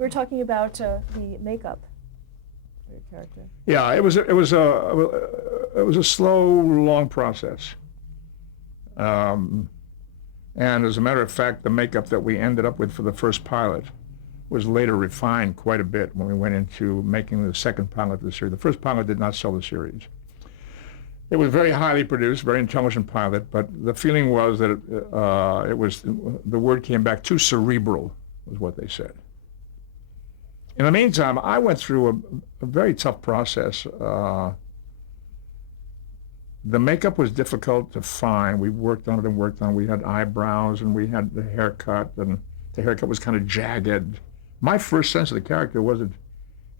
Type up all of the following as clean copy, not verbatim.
We're talking about the makeup for your character. Yeah, it was a slow, long process. And as a matter of fact, the makeup that we ended up with for the first pilot was later refined quite a bit when we went into making the second pilot of the series. The first pilot did not sell the series. It was very highly produced, very intelligent pilot, but the feeling was that the word came back too cerebral, was what they said. In the meantime, I went through a very tough process. The makeup was difficult to find. We worked on it and worked on it. We had eyebrows and we had the haircut, and the haircut was kind of jagged. My first sense of the character was that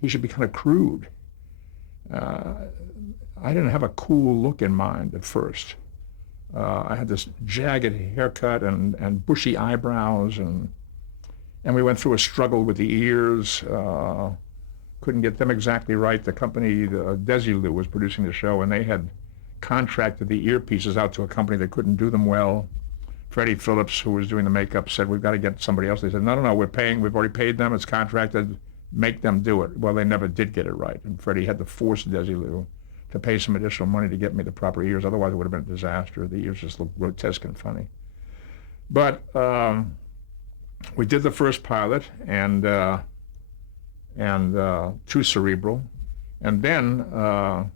he should be kind of crude. I didn't have a cool look in mind at first. I had this jagged haircut and bushy eyebrows, and we went through a struggle with the ears. Couldn't get them exactly right. The company, Desilu, was producing the show, and they had contracted the earpieces out to a company that couldn't do them well. Freddie Phillips, who was doing the makeup, said, we've got to get somebody else. They said, no, we've already paid them, it's contracted, make them do it. Well, they never did get it right, and Freddie had to force Desilu to pay some additional money to get me the proper ears, otherwise it would have been a disaster. The ears just looked grotesque and funny. But we did the first pilot, and too cerebral, and then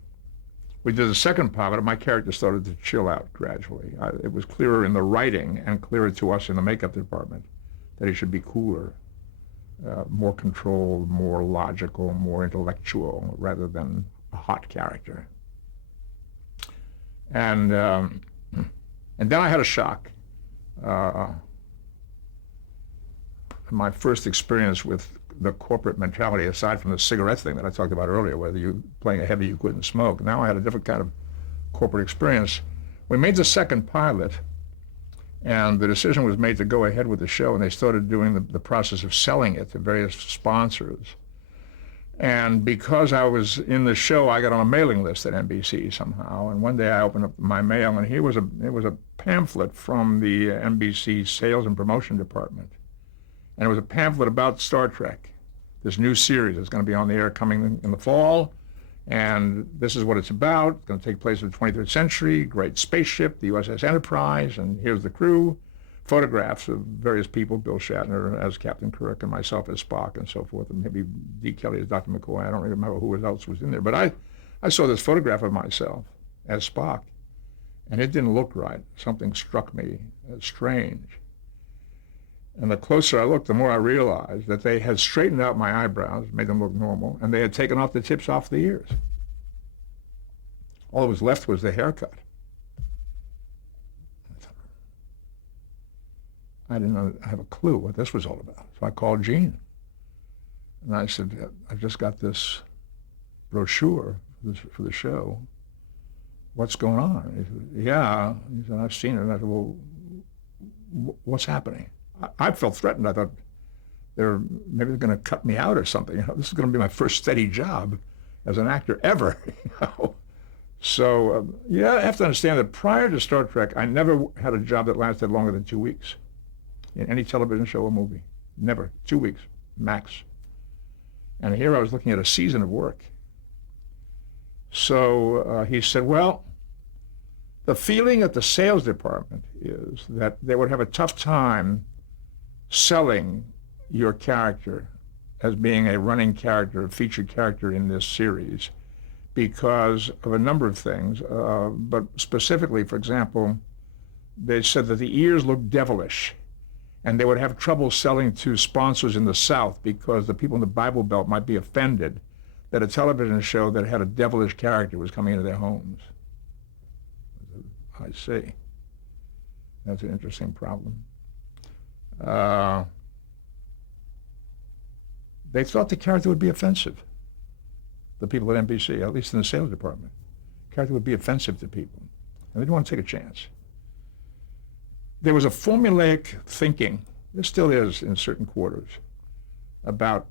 we did the second pilot, and my character started to chill out gradually. It was clearer in the writing and clearer to us in the makeup department that he should be cooler, more controlled, more logical, more intellectual, rather than a hot character. And then I had a shock. My first experience with the corporate mentality, aside from the cigarette thing that I talked about earlier, whether you playing a heavy you couldn't smoke. Now I had a different kind of corporate experience. We made the second pilot, and the decision was made to go ahead with the show, and they started doing the process of selling it to various sponsors. And because I was in the show, I got on a mailing list at NBC somehow. And one day I opened up my mail, and it was a pamphlet from the NBC sales and promotion department. And it was a pamphlet about Star Trek, this new series that's going to be on the air coming in the fall. And this is what it's about. It's going to take place in the 23rd century, great spaceship, the USS Enterprise, and here's the crew. Photographs of various people, Bill Shatner as Captain Kirk and myself as Spock and so forth, and maybe D. Kelly as Dr. McCoy. I don't really remember who else was in there. But I saw this photograph of myself as Spock, and it didn't look right. Something struck me as strange. And the closer I looked, the more I realized that they had straightened out my eyebrows, made them look normal, and they had taken off the tips off the ears. All that was left was the haircut. I didn't have a clue what this was all about. So I called Gene. And I said, I've just got this brochure for the show. What's going on? He said, yeah. He said, I've seen it. And I said, well, what's happening? I felt threatened. I thought maybe they're going to cut me out or something. This is going to be my first steady job as an actor ever. So you have to understand that prior to Star Trek, I never had a job that lasted longer than 2 weeks in any television show or movie. Never. 2 weeks, max. And here I was looking at a season of work. So he said, well, the feeling at the sales department is that they would have a tough time selling your character as being a running character, a featured character in this series because of a number of things. But specifically, for example, they said that the ears looked devilish, and they would have trouble selling to sponsors in the South because the people in the Bible Belt might be offended that a television show that had a devilish character was coming into their homes. I see. That's an interesting problem. They thought the character would be offensive, the people at NBC, at least in the sales department. The character would be offensive to people, and they didn't want to take a chance. There was a formulaic thinking, there still is in certain quarters, about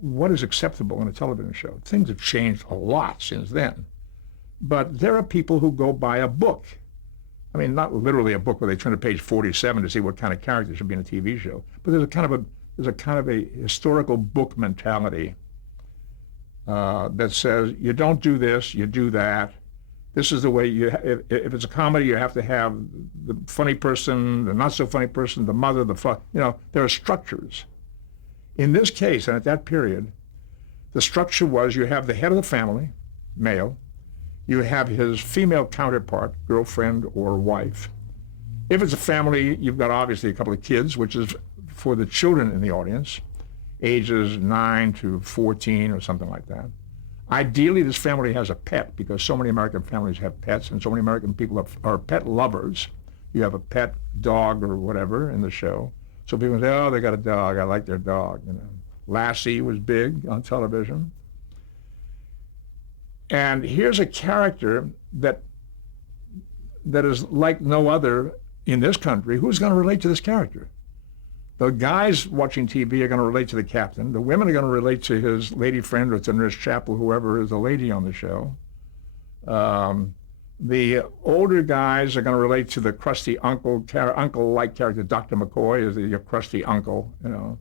what is acceptable in a television show. Things have changed a lot since then, but there are people who go by a book. I mean, not literally a book where they turn to page 47 to see what kind of character should be in a TV show, but there's is a kind of a historical book mentality that says you don't do this, you do that. This is the way if it's a comedy, you have to have the funny person, the not so funny person, the mother, there are structures. In this case, and at that period, the structure was you have the head of the family, male, you have his female counterpart, girlfriend or wife. If it's a family, you've got obviously a couple of kids, which is for the children in the audience, ages 9 to 14 or something like that. Ideally, this family has a pet because so many American families have pets and so many American people are pet lovers. You have a pet dog or whatever in the show. So people say, oh, they got a dog. I like their dog. Lassie was big on television. And here's a character that is like no other in this country. Who's going to relate to this character? The guys watching TV are going to relate to the captain. The women are going to relate to his lady friend or to Nurse Chapel, whoever is the lady on the show. The older guys are going to relate to the crusty uncle-like character. Dr. McCoy is your crusty uncle. We're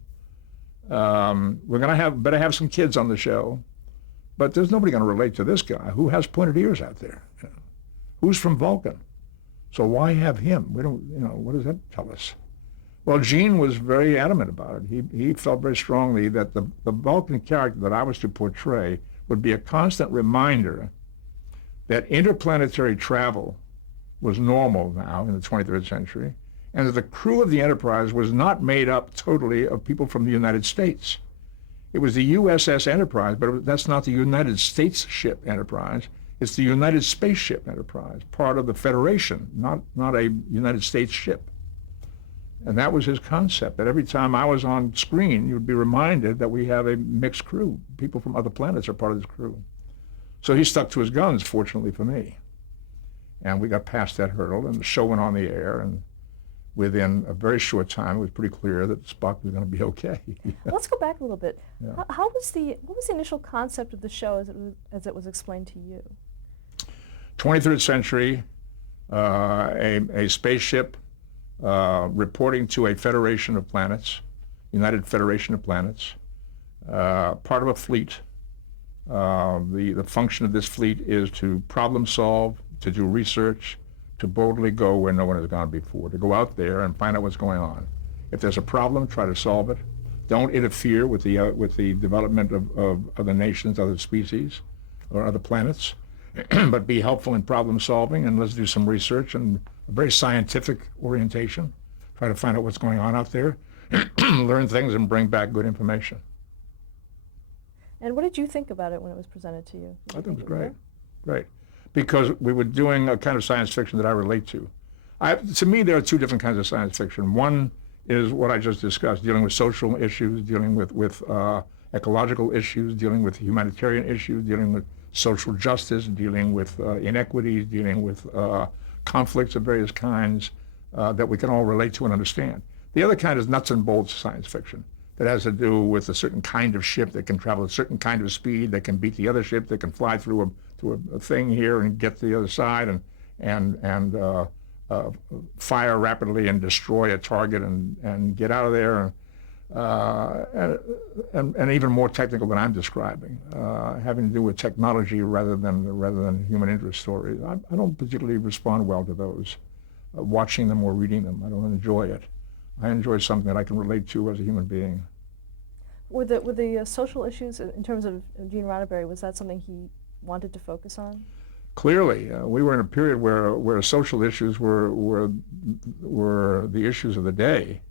going to better have some kids on the show, but there's nobody going to relate to this guy who has pointed ears out there. Who's from Vulcan? So why have him? We don't. What does that tell us? Well, Gene was very adamant about it. He felt very strongly that the Vulcan character that I was to portray would be a constant reminder that interplanetary travel was normal now in the 23rd century, and that the crew of the Enterprise was not made up totally of people from the United States. It was the USS Enterprise, but that's not the United States ship Enterprise. It's the United Spaceship Enterprise, part of the Federation, not a United States ship. And that was his concept, that every time I was on screen, you'd be reminded that we have a mixed crew. People from other planets are part of this crew. So he stuck to his guns, fortunately for me. And we got past that hurdle, and the show went on the air, and within a very short time, it was pretty clear that Spock was going to be okay. Let's go back a little bit. Yeah. What was the initial concept of the show as it was explained to you? 23rd century, a spaceship reporting to a federation of planets, United Federation of Planets, part of a fleet. The function of this fleet is to problem solve, to do research, to boldly go where no one has gone before, to go out there and find out what's going on. If there's a problem, try to solve it. Don't interfere with the development of other nations, other species, or other planets, but be helpful in problem solving, and let's do some research and a very scientific orientation. Try to find out what's going on out there, learn things, and bring back good information. And what did you think about it when it was presented to you? I think it was great, great. Because we were doing a kind of science fiction that I relate to. To me, there are two different kinds of science fiction. One is what I just discussed, dealing with social issues, dealing with ecological issues, dealing with humanitarian issues, dealing with social justice, dealing with inequities, dealing with conflicts of various kinds that we can all relate to and understand. The other kind is nuts and bolts science fiction that has to do with a certain kind of ship that can travel at a certain kind of speed, that can beat the other ship, that can fly through a thing here and get to the other side and fire rapidly and destroy a target and get out of there. And even more technical than I'm describing, having to do with technology rather than human interest stories. I don't particularly respond well to those, watching them or reading them. I don't enjoy it. I enjoy something that I can relate to as a human being. Were the social issues in terms of Gene Roddenberry, was that something he wanted to focus on? Clearly, we were in a period where social issues were the issues of the day.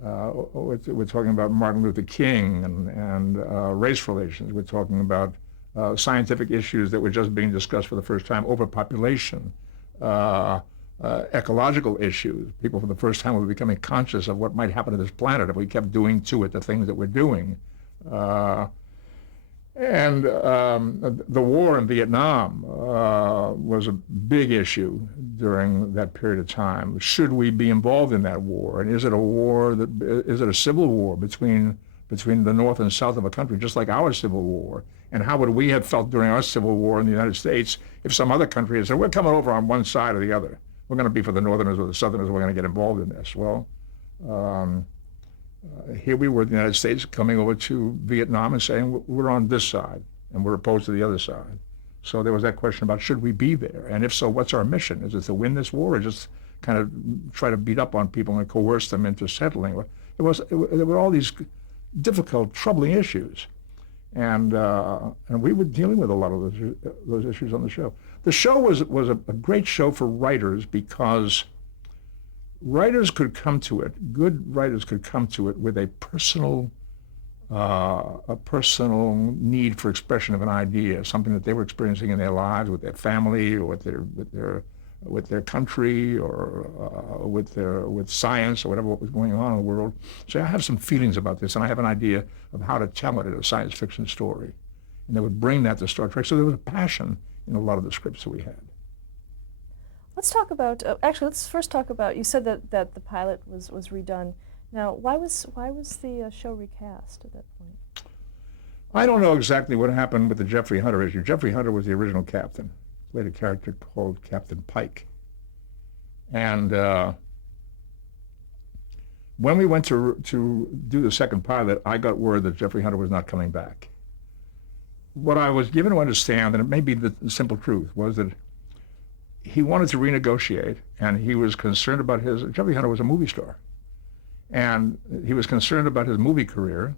We're talking about Martin Luther King and race relations. We're talking about scientific issues that were just being discussed for the first time, overpopulation, ecological issues. People for the first time were becoming conscious of what might happen to this planet if we kept doing to it the things that we're doing. And the war in Vietnam was a big issue during that period of time. Should we be involved in that war? And is it a civil war between the North and South of a country, just like our Civil War? And how would we have felt during our Civil War in the United States if some other country had said, we're coming over on one side or the other. We're going to be for the Northerners or the Southerners, we're going to get involved in this. Well, Here we were, the United States, coming over to Vietnam and saying we're on this side and we're opposed to the other side. So there was that question about should we be there, and if so, what's our mission? Is it to win this war, or just kind of try to beat up on people and coerce them into settling? There were all these difficult, troubling issues, and we were dealing with a lot of those issues on the show. The show was a great show for writers because writers could come to it. Good writers could come to it with a personal need for expression of an idea, something that they were experiencing in their lives, with their family, or with their country, or with science, or whatever what was going on in the world. So I have some feelings about this, and I have an idea of how to tell it as a science fiction story, and they would bring that to Star Trek. So there was a passion in a lot of the scripts that we had. Let's talk about, actually, let's first talk about, you said that the pilot was redone. Now, why was the show recast at that point? I don't know exactly what happened with the Jeffrey Hunter issue. Jeffrey Hunter was the original captain, played a character called Captain Pike. And when we went to do the second pilot, I got word that Jeffrey Hunter was not coming back. What I was given to understand, and it may be the simple truth, was that he wanted to renegotiate, and he was concerned about Jeffrey Hunter was a movie star, and he was concerned about his movie career,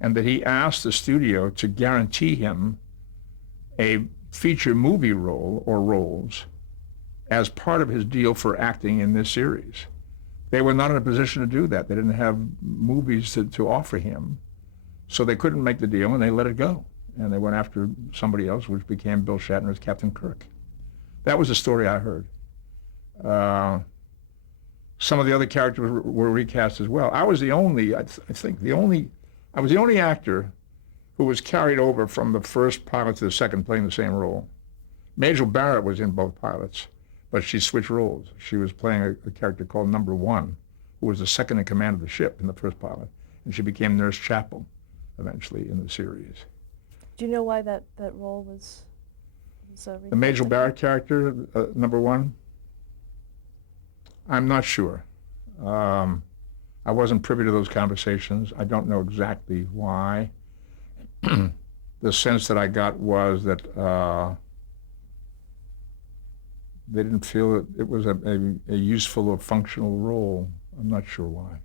and that he asked the studio to guarantee him a feature movie role or roles as part of his deal for acting in this series. They were not in a position to do that. They didn't have movies to offer him, so they couldn't make the deal, and they let it go. And they went after somebody else, which became Bill Shatner's Captain Kirk. That was the story I heard. Some of the other characters were recast as well. I was the only, I was the only actor who was carried over from the first pilot to the second, playing the same role. Majel Barrett was in both pilots, but she switched roles. She was playing a character called Number One, who was the second in command of the ship in the first pilot, and she became Nurse Chapel eventually in the series. Do you know why that role was the Majel Barrett character, Number One? I'm not sure. I wasn't privy to those conversations. I don't know exactly why. The sense that I got was that they didn't feel that it was a useful or functional role. I'm not sure why.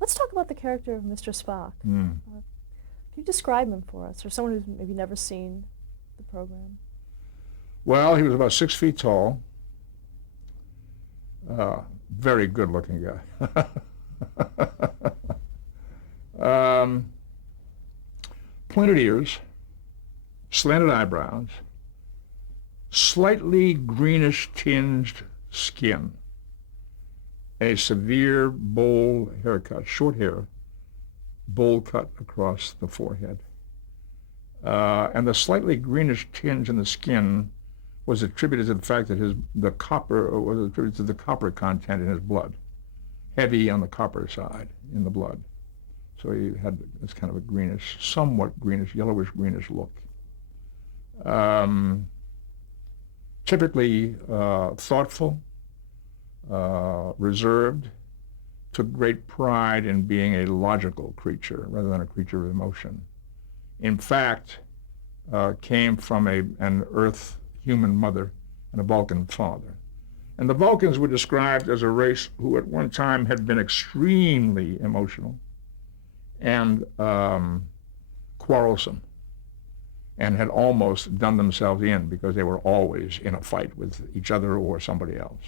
Let's talk about the character of Mr. Spock. Can you describe him for us, or someone who's maybe never seen the program? Well, he was about 6 feet tall. Very good-looking guy. Pointed ears, slanted eyebrows, slightly greenish-tinged skin, a severe bowl haircut, short hair, bowl cut across the forehead. And the slightly greenish tinge in the skin was attributed to the fact that the copper content in his blood, heavy on the copper side in the blood. So he had this kind of a greenish, somewhat greenish, yellowish greenish look. Typically thoughtful, reserved, took great pride in being a logical creature rather than a creature of emotion. In fact, came from an Earth human mother and a Vulcan father. And the Vulcans were described as a race who at one time had been extremely emotional and quarrelsome, and had almost done themselves in because they were always in a fight with each other or somebody else.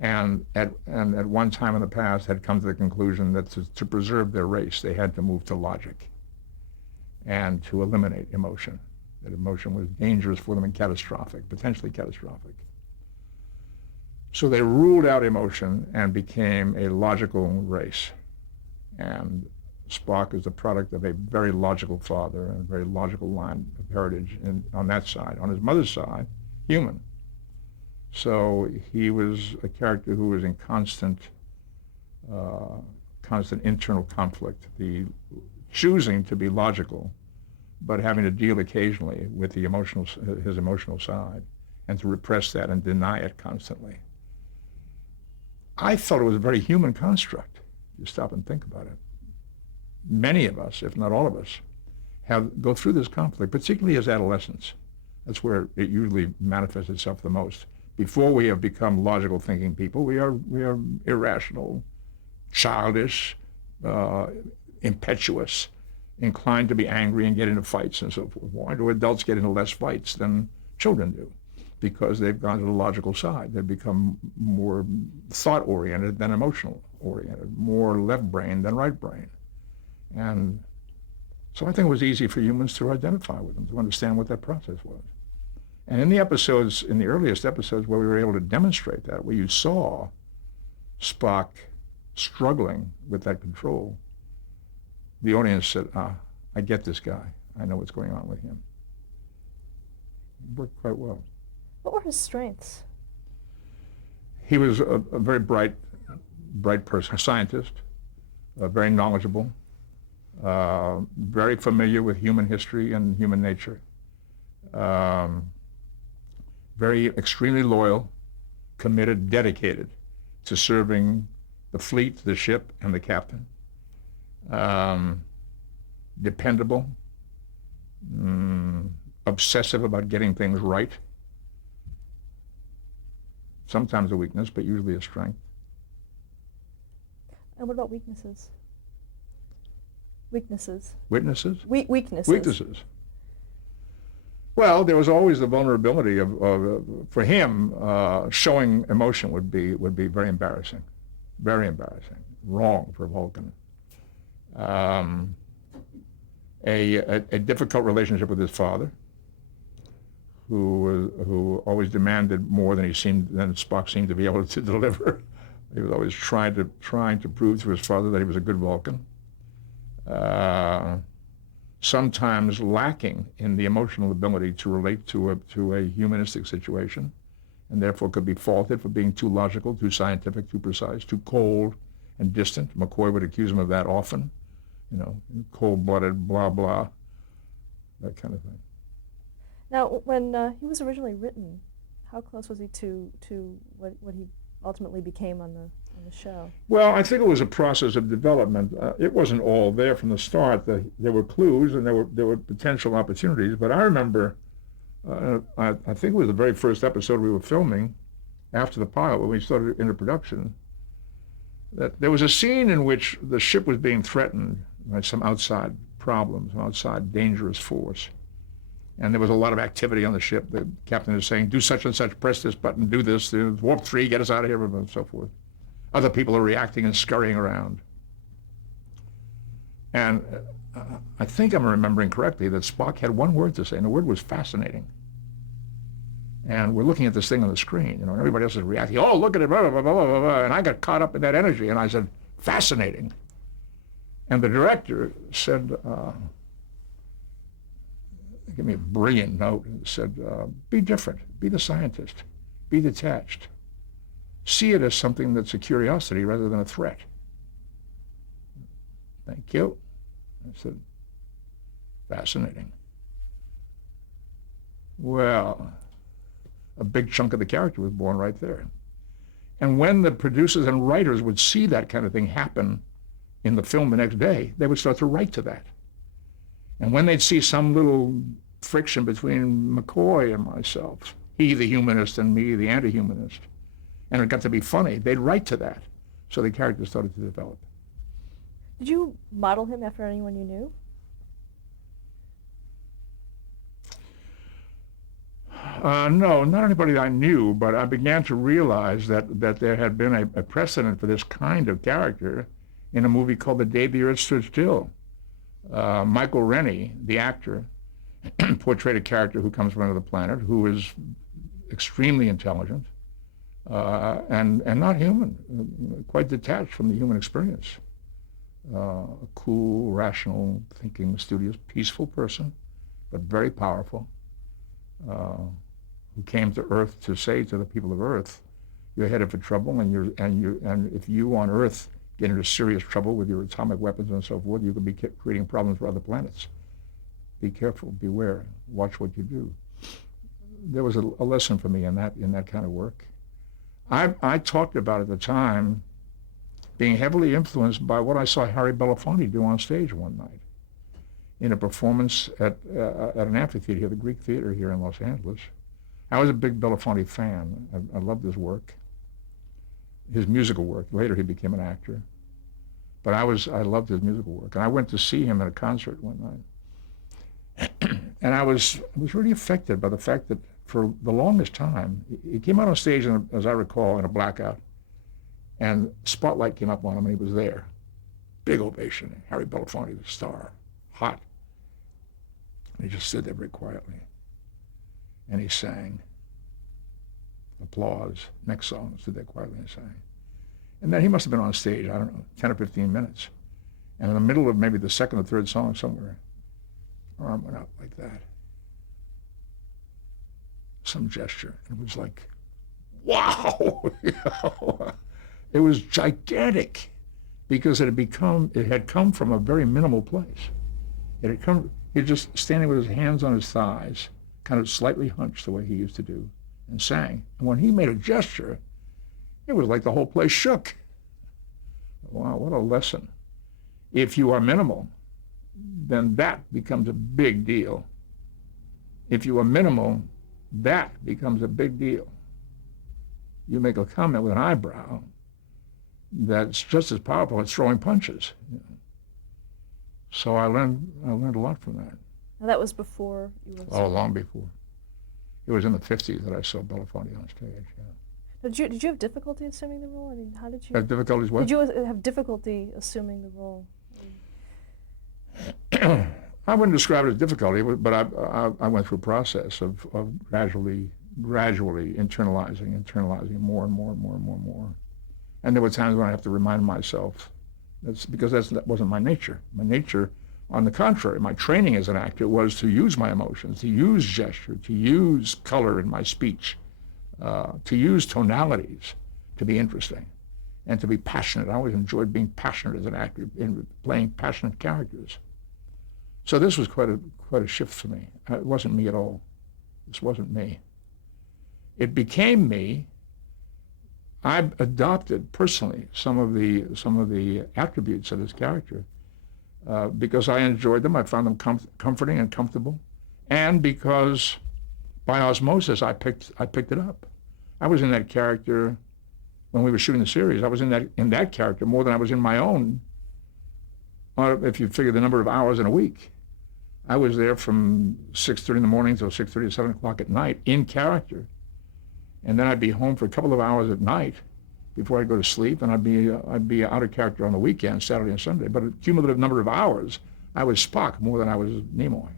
And at one time in the past had come to the conclusion that to preserve their race, they had to move to logic and to eliminate emotion. That emotion was dangerous for them and catastrophic, potentially catastrophic. So they ruled out emotion and became a logical race. And Spock is the product of a very logical father and a very logical line of heritage on that side. On his mother's side, human. So he was a character who was in constant internal conflict, the choosing to be logical, but having to deal occasionally with his emotional side, and to repress that and deny it constantly. I thought it was a very human construct. You stop and think about it. Many of us, if not all of us, go through this conflict, particularly as adolescents. That's where it usually manifests itself the most. Before we have become logical thinking people, we are irrational, childish, impetuous, inclined to be angry and get into fights and so forth. Why do adults get into less fights than children do? Because they've gone to the logical side. They've become more thought-oriented than emotional-oriented, more left brain than right brain. And so I think it was easy for humans to identify with them, to understand what that process was. And in the episodes, in the earliest episodes where we were able to demonstrate that, where you saw Spock struggling with that control, the audience said, I get this guy. I know what's going on with him. It worked quite well. What were his strengths? He was a very bright person, a scientist, very knowledgeable, very familiar with human history and human nature, very extremely loyal, committed, dedicated to serving the fleet, the ship, and the captain. Dependable, obsessive about getting things right. Sometimes a weakness, but usually a strength. And what about weaknesses? Weaknesses. Witnesses? Weaknesses. Weaknesses. Well, there was always the vulnerability of for him, showing emotion would be very embarrassing, wrong for Vulcan. A difficult relationship with his father, who always demanded more than Spock seemed to be able to deliver. He was always trying to prove to his father that he was a good Vulcan. Sometimes lacking in the emotional ability to relate to a humanistic situation, and therefore could be faulted for being too logical, too scientific, too precise, too cold and distant. McCoy would accuse him of that often, cold-blooded, blah, blah, that kind of thing. Now, when he was originally written, how close was he to what he ultimately became on the show? Well, I think it was a process of development. It wasn't all there from the start. There were clues and there were potential opportunities. But I remember, I think it was the very first episode we were filming after the pilot, when we started into production, that there was a scene in which the ship was being threatened by some outside problems, an outside dangerous force. And there was a lot of activity on the ship. The captain is saying, do such and such, press this button, do this, warp 3, get us out of here, and so forth. Other people are reacting and scurrying around. And I think I'm remembering correctly that Spock had one word to say, and the word was fascinating. And we're looking at this thing on the screen, and everybody else is reacting, oh, look at it, blah, blah, blah, blah, blah, blah. And I got caught up in that energy, and I said, fascinating. And the director said, gave me a brilliant note, and said, be different, be the scientist, be detached. See it as something that's a curiosity rather than a threat. Thank you. I said, fascinating. Well, a big chunk of the character was born right there. And when the producers and writers would see that kind of thing happen in the film the next day, they would start to write to that. And when they'd see some little friction between McCoy and myself, he the humanist and me the anti-humanist, and it got to be funny, they'd write to that. So the character started to develop. Did you model him after anyone you knew? No, not anybody that I knew, but I began to realize that there had been a precedent for this kind of character in a movie called The Day the Earth Stood Still. Michael Rennie, the actor, portrayed a character who comes from another planet, who is extremely intelligent, and not human, quite detached from the human experience. A cool, rational, thinking, studious, peaceful person, but very powerful, who came to Earth to say to the people of Earth, you're headed for trouble, and if you on Earth get into serious trouble with your atomic weapons and so forth, you could be creating problems for other planets. Be careful, beware, watch what you do. There was a lesson for me in that kind of work. I talked about at the time being heavily influenced by what I saw Harry Belafonte do on stage one night in a performance at an amphitheater here, the Greek Theater here in Los Angeles. I was a big Belafonte fan. I loved his work, his musical work. Later he became an actor. But I loved his musical work. And I went to see him at a concert one night. And I was really affected by the fact that for the longest time, he came out on stage, as I recall, in a blackout, and spotlight came up on him and he was there. Big ovation. Harry Belafonte, the star, hot. And he just stood there very quietly. And he sang. Applause. Next song, stood there quietly and sang. And then he must have been on stage, I don't know, 10 or 15 minutes. And in the middle of maybe the second or third song somewhere, arm went out like that. Some gesture. And it was like, wow! You know? It was gigantic because it had come from a very minimal place. He was just standing with his hands on his thighs, kind of slightly hunched the way he used to do, and sang. And when he made a gesture, it was like the whole place shook. Wow, what a lesson. If you are minimal, then that becomes a big deal. If you are minimal, that becomes a big deal. You make a comment with an eyebrow that's just as powerful as throwing punches. You know. So I learned a lot from that. Now that was before you were... Oh, long before. It was in the 50s that I saw Belafonte on stage, yeah. Did you have difficulty assuming the role? I mean, how did you... Have difficulties what? Did you have difficulty assuming the role? I wouldn't describe it as difficulty, but I went through a process of gradually internalizing more and more. And there were times when I have to remind myself, that wasn't my nature. My nature, on the contrary, my training as an actor was to use my emotions, to use gesture, to use color in my speech, to use tonalities to be interesting and to be passionate. I always enjoyed being passionate as an actor, in playing passionate characters. So this was quite a shift for me. It wasn't me at all. This wasn't me. It became me. I adopted personally some of the attributes of this character because I enjoyed them. I found them comforting and comfortable, and because by osmosis I picked it up. I was in that character when we were shooting the series. I was in that character more than I was in my own. If you figure the number of hours in a week, I was there from 6:30 in the morning till 6:30 or 7 o'clock at night in character. And then I'd be home for a couple of hours at night before I'd go to sleep, and I'd be out of character on the weekend, Saturday and Sunday. But a cumulative number of hours, I was Spock more than I was Nimoy.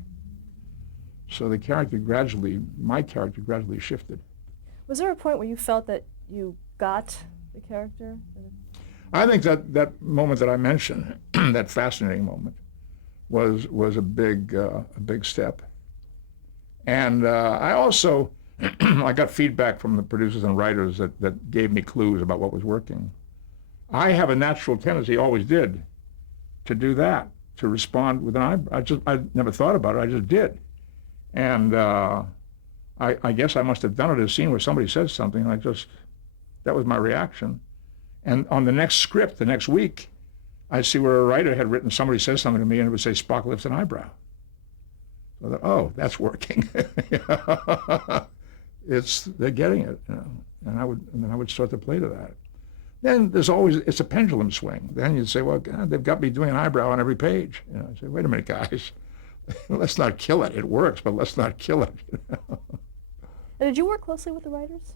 So my character gradually shifted. Was there a point where you felt that you got the character? I think that moment that I mentioned, that fascinating moment, was a big step. And I also, I got feedback from the producers and writers that gave me clues about what was working. I have a natural tendency, always did, to do that, to respond with an eyebrow. I never thought about it, I just did. And I guess I must have done it at a scene where somebody said something, and that was my reaction. And on the next script, the next week, I'd see where a writer had written, somebody says something to me, and it would say, Spock lifts an eyebrow. So I thought, oh, that's working. They're getting it, you know. And then I would start to play to that. Then it's a pendulum swing. Then you'd say, well, God, they've got me doing an eyebrow on every page. You know, I say, wait a minute, guys. Let's not kill it. It works, but let's not kill it. You know? And did you work closely with the writers?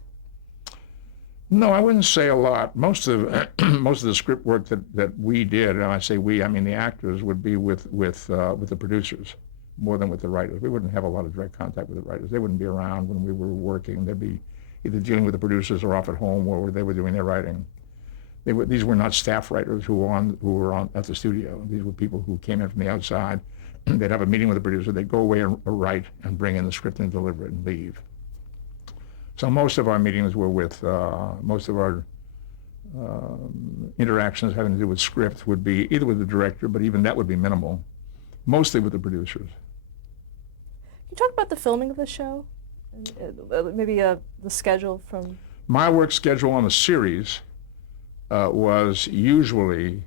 No, I wouldn't say a lot. Most of the script work that we did, and I say we, I mean the actors, would be with the producers more than with the writers. We wouldn't have a lot of direct contact with the writers. They wouldn't be around when we were working. They'd be either dealing with the producers or off at home where they were doing their writing. These were not staff writers who were on at the studio. These were people who came in from the outside. They'd have a meeting with the producer. They'd go away and write and bring in the script and deliver it and leave. So most of our meetings were with, most of our interactions having to do with script would be either with the director, but even that would be minimal, mostly with the producers. Can you talk about the filming of the show? Maybe the schedule from... My work schedule on the series was usually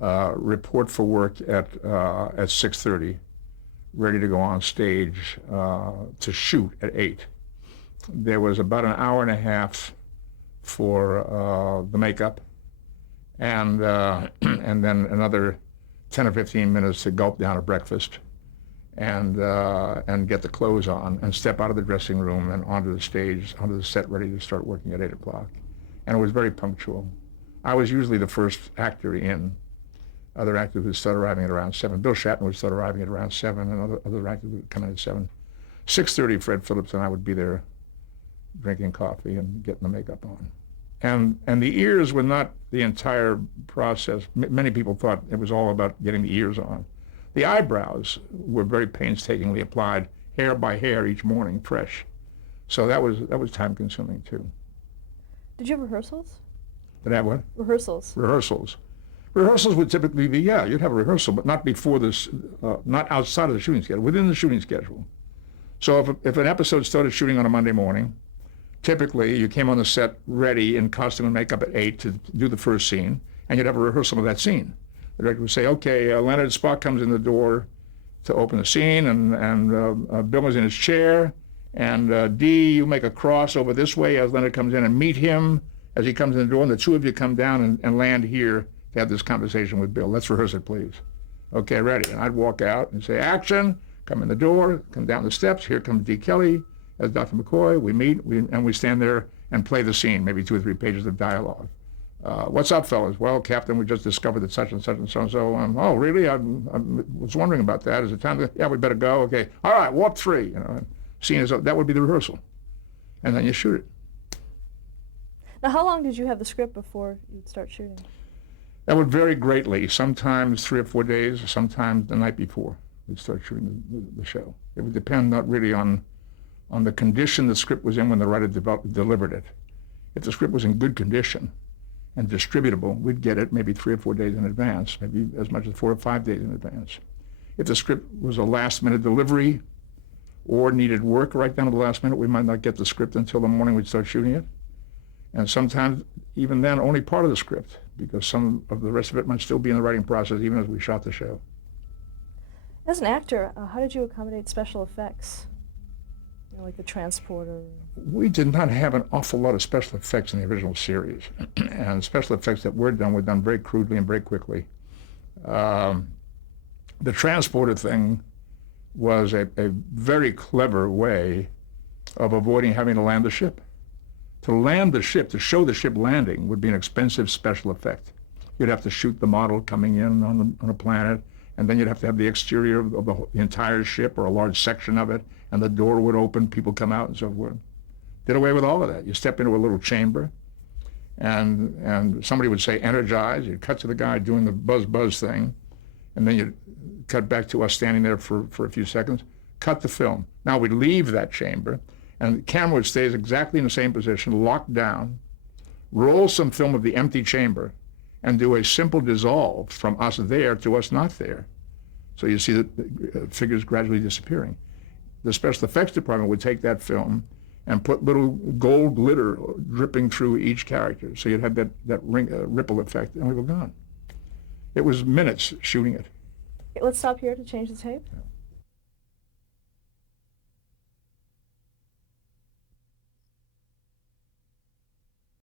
report for work at 6:30, ready to go on stage to shoot at 8. There was about an hour and a half for the makeup, and then another 10 or 15 minutes to gulp down a breakfast and get the clothes on and step out of the dressing room and onto the stage, onto the set, ready to start working at 8 o'clock. And it was very punctual. I was usually the first actor in. Other actors would start arriving at around 7. Bill Shatner would start arriving at around 7, and other actors would come in at 7. 6:30, Fred Phillips and I would be there drinking coffee and getting the makeup on. And the ears were not the entire process. Many people thought it was all about getting the ears on. The eyebrows were very painstakingly applied, hair by hair each morning, fresh. So that was time-consuming too. Did you have rehearsals? Did I have what? Rehearsals. Rehearsals. Rehearsals would typically be, yeah, you'd have a rehearsal, but not before this, not outside of the shooting schedule, within the shooting schedule. So if an episode started shooting on a Monday morning, typically you came on the set ready in costume and makeup at 8 to do the first scene, and you'd have a rehearsal of that scene. The director would say, okay, Leonard Spock comes in the door to open the scene, and Bill is in his chair, and D, you make a cross over this way as Leonard comes in, and meet him as he comes in the door, and the two of you come down and land here to have this conversation with Bill. Let's rehearse it, please. Okay, ready. And I'd walk out and say, action, come in the door, come down the steps, here comes D. Kelly as Dr. McCoy, we meet, and we stand there and play the scene, maybe 2 or 3 pages of dialogue. What's up, fellas? Well, Captain, we just discovered that such and such and so and so. Oh, really? I was wondering about that. Is it time to? Yeah, we better go. Okay. All right, warp 3. Scene is that would be the rehearsal, and then you shoot it. Now, how long did you have the script before you'd start shooting? That would vary greatly. Sometimes 3 or 4 days. Sometimes the night before we'd start shooting the show. It would depend not really on the condition the script was in when the writer delivered it. If the script was in good condition and distributable, we'd get it maybe 3 or 4 days in advance, maybe as much as 4 or 5 days in advance. If the script was a last-minute delivery or needed work right down to the last minute, we might not get the script until the morning we'd start shooting it. And sometimes, even then, only part of the script, because some of the rest of it might still be in the writing process even as we shot the show. As an actor, how did you accommodate special effects? Like the transporter? We did not have an awful lot of special effects in the original series. And special effects that were done very crudely and very quickly. The transporter thing was a very clever way of avoiding having to land the ship. To land the ship, to show the ship landing, would be an expensive special effect. You'd have to shoot the model coming in on a planet, and then you'd have to have the exterior of the entire ship or a large section of it, and the door would open, people come out and so forth. Did away with all of that. You step into a little chamber, and somebody would say, energize. You'd cut to the guy doing the buzz thing, and then you'd cut back to us standing there for a few seconds, cut the film. Now we'd leave that chamber, and the camera would stay exactly in the same position, locked down, roll some film of the empty chamber, and do a simple dissolve from us there to us not there. So you see the figures gradually disappearing. The special effects department would take that film and put little gold glitter dripping through each character. So you'd have that ripple effect, and we were gone. It was minutes shooting it. Okay, let's stop here to change the tape. Yeah.